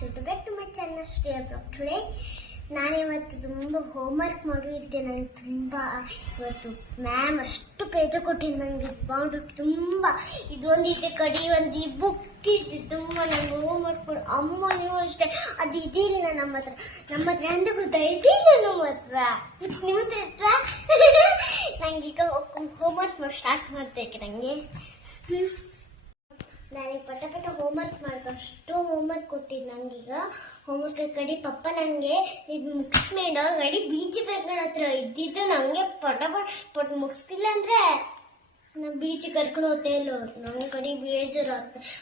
welcome back to my channel Shreya Vlog. Today ನಾನು ಇವತ್ತು ತುಂಬ ಹೋಮ್ವರ್ಕ್ ಮಾಡಿದ್ದೆ. ನನಗೆ ತುಂಬ ಇವತ್ತು ಮ್ಯಾಮ್ ಅಷ್ಟು ಪೇಜ್ ಕೊಟ್ಟಿದ್ದು. ನನಗೆ ಬಾಂಡು ತುಂಬ ಇದೊಂದು ಇದೆ ಕಡಿ ಒಂದು ಈ ಬುಕ್ ಇದೆ ತುಂಬ ನನಗೆ ಹೋಮ್ವರ್ಕ್ ಮಾಡಿ. ಅಮ್ಮ ನೀವು ಅಷ್ಟೇ ಅದು ಇದಿಲ್ಲ ನಮ್ಮ ಹತ್ರ ಅಂತ ಗೊತ್ತಾಯ್ತಿಲ್ಲ ನಮ್ಮ ಹತ್ರ. ನಿಮ್ಮ ಹತ್ರ ನಂಗೀಗ ಹೋಮ್ವರ್ಕ್ ಮಾಡಿ ಸ್ಟಾರ್ಟ್ ಮಾಡಬೇಕು. ನನಗೆ ನನಗೆ ಪಟ ಹೋಮ್ವರ್ಕ್ ಮಾಡ್ಕೊ ಅಷ್ಟು ಹೋಮ್ವರ್ಕ್ ಕೊಟ್ಟಿದ್ದು. ನಂಗೀಗ ಹೋಮ್ವರ್ಕ್ ಕಡೆ ಪಪ್ಪ ನನಗೆ ಇದು ಮುಗಿಸ್ಮೇಡ ಗಡಿ ಬೀಚ್ ಬೇಕಣ ಹತ್ರ ಇದ್ದಿದ್ದು. ನನಗೆ ಪಟ ಮುಗಿಸ್ತಿಲ್ಲ ಅಂದರೆ ನಾವು ಬೀಚಿಗೆ ಕರ್ಕೊಂಡು ಹೋಗ್ತೇ ಇಲ್ಲ ಅವ್ರು. ನನ್ನ ಕಡೆ ಬೇಜಾರು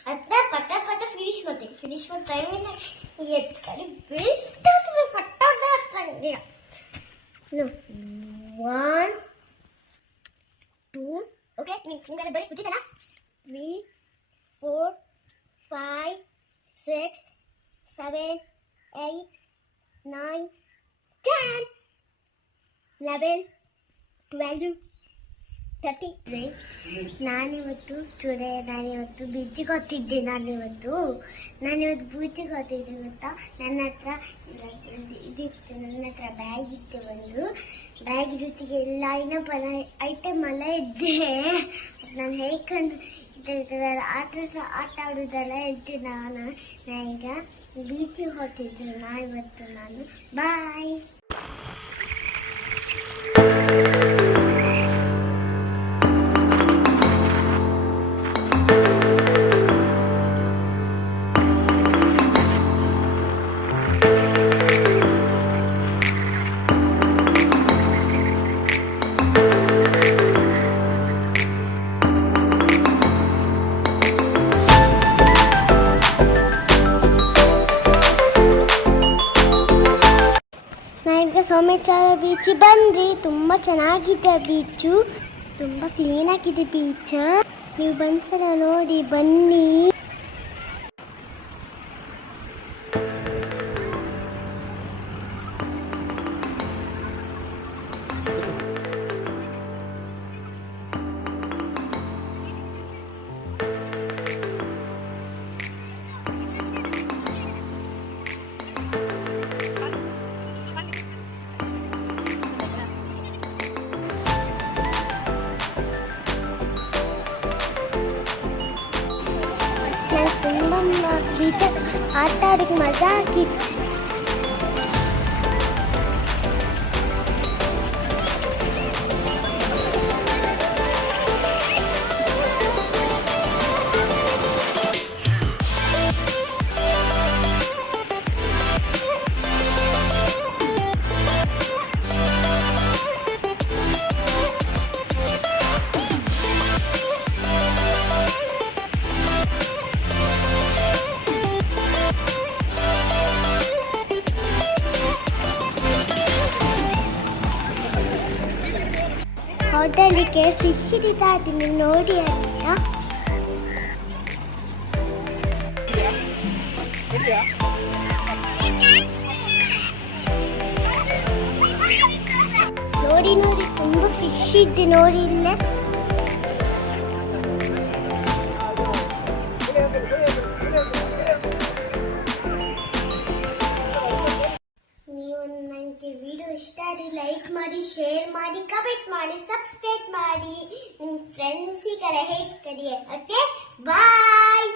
ಅದನ್ನ ಪಟ ಫಿನಿಶ್ ಮಾಡ್ತೀವಿ. ಫಿನಿಶ್ ಮಾಡಿ ಟೈಮಿನ ಎದ್ದು ಕಡೆ ಬೇಸ್ಟ್ ಆಗ್ತದೆ ಪಟ ಹತ್ರ 1 2 ಓಕೆ ನಿಮ್ಗೆ ಬರೀ ಗೊತ್ತಿದ್ದಲ್ಲ 3 4 5 6 7 8 9 10 11 12 13. ನಾನಿವತ್ತು ಬೀಚಿಗೆ ಹೋಗ್ತಿದ್ದೆ. ನಾನಿವತ್ತು ಬೀಚಿಗೆ ಹೋಗ್ತಿದ್ದೆ ಗೊತ್ತಾ. ನನ್ನ ಹತ್ರ ಇದಿತ್ತು, ನನ್ನ ಹತ್ರ ಬ್ಯಾಗ್ ಇತ್ತು. ಒಂದು ಬ್ಯಾಗ್ ಜೊತೆಗೆ ಎಲ್ಲ ಐಟಮ್ ಎಲ್ಲ ಇದ್ದೆ. ನಾನು ಹೇಕೊಂಡು ಆಟ ಆಡೋದೆಲ್ಲ ಇದ್ದು ನಾನು ಈಗ ಬೀಚಿಗೆ ಹೋಗ್ತಿದ್ದೆ. ನಾನು ಬಾಯ್. ಸೋಮೇಶ್ವರ ಬೀಚಿಗೆ ಬಂದ್ರಿ. ತುಂಬ ಚೆನ್ನಾಗಿದೆ ಬೀಚು, ತುಂಬ ಕ್ಲೀನ್ ಆಗಿದೆ ಬೀಚ್. ನೀವು ಬಂದ್ಸಲ ನೋಡಿ ಬನ್ನಿ. ತುಂಬ ಬೀಚಲ್ಲಿ ಆಟ ಆಡೋಕ್ಕೆ ಮಜಾ ಆಗಿತ್ತು. ಹೋಟೆಲಿಗೆ ಫಿಶ್ ಹಿಡಿತಾ ಇದ್ದೀನಿ ನೋಡಿ ಅಂತ. ನೋಡಿ ತುಂಬ ಫಿಶ್ ಇದೆ ನೋಡಿ ಇಲ್ಲೇ. ವಿಡಿಯೋ ಇಷ್ಟ ಆದರೆ ಲೈಕ್ ಮಾಡಿ, ಶೇರ್ ಮಾಡಿ, ಕಮೆಂಟ್ ಮಾಡಿ, ಸಬ್ಸ್ಕ್ರೈಬ್ ಮಾಡಿ. ನಿಮ್ಮ ಫ್ರೆಂಡ್ಸಿಗೆಲ್ಲ ಹೇಗೆ ಕರಿಯ. Okay bye.